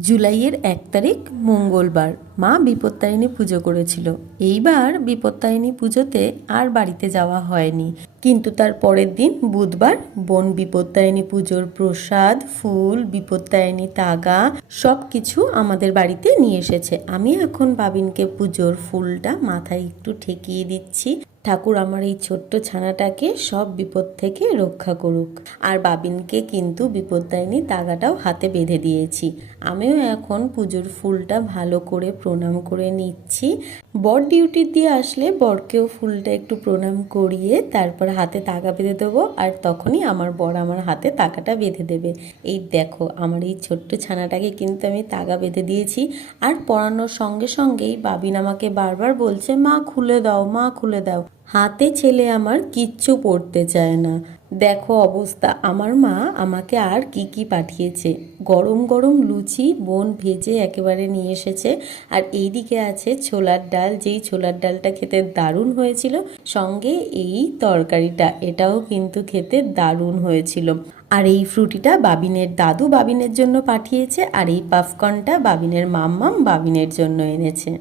জুলাইয়ের এক তারিখ মঙ্গলবার। মা বিপত্তারিণী পুজো করেছিল। এইবার বিপত্তারিণী পুজোতে আর বাড়িতে যাওয়া হয়নি। কিন্তু তার পরের দিন বুধবার বোন বিপত্তারিণী পুজোর প্রসাদ, ফুল, বিপত্তারিণী তাগা সব কিছু আমাদের বাড়িতে নিয়ে এসেছে। আমি এখন বাবিনকে পুজোর ফুলটা মাথায় একটু ঠেকিয়ে দিচ্ছি। ঠাকুর আমার এই ছোট্ট ছানাটাকে সব বিপদ থেকে রক্ষা করুক। আর বাবিনকে কিন্তু বিপত্তারিণী তাগাটাও হাতে বেঁধে দিয়েছি। আমিও এখন পুজোর ফুলটা ভালো করে প্রণাম করে নিচ্ছি। বর ডিউটি দিয়ে আসলে বরকেও ফুলটা একটু প্রণাম করিয়ে তারপর হাতে তাগা বেঁধে দেবো, আর তখনই আমার বর আমার হাতে তাগাটা বেঁধে দেবে। এই দেখো, আমার এই ছোট্ট ছানাটাকে কিন্তু আমি তাগা বেঁধে দিয়েছি। আর পড়ানোর সঙ্গে সঙ্গেই বাবিন আমাকে বারবার বলছে, মা, খুলে দাও, মা, খুলে দাও। হাতে ছেলে আমার কিচ্ছু পড়তে চায় না। দেখো অবস্থা, আমার মা আমাকে আর কি কি পাঠিয়েছে। গরম গরম লুচি, বোন ভেজে একেবারে নিয়ে এসেছে। আর এইদিকে আছে ছোলার ডাল, যেই ছোলার ডালটা খেতে দারুণ হয়েছিল, সঙ্গে এই তরকারিটা, এটাও কিন্তু খেতে দারুণ হয়েছিল। আর এই ফ্রুটিটা বাবিনের দাদু বাবিনের জন্য পাঠিয়েছে, আর এই পাফকর্নটা বাবিনের মাম্মাম বাবিনের জন্য এনেছে।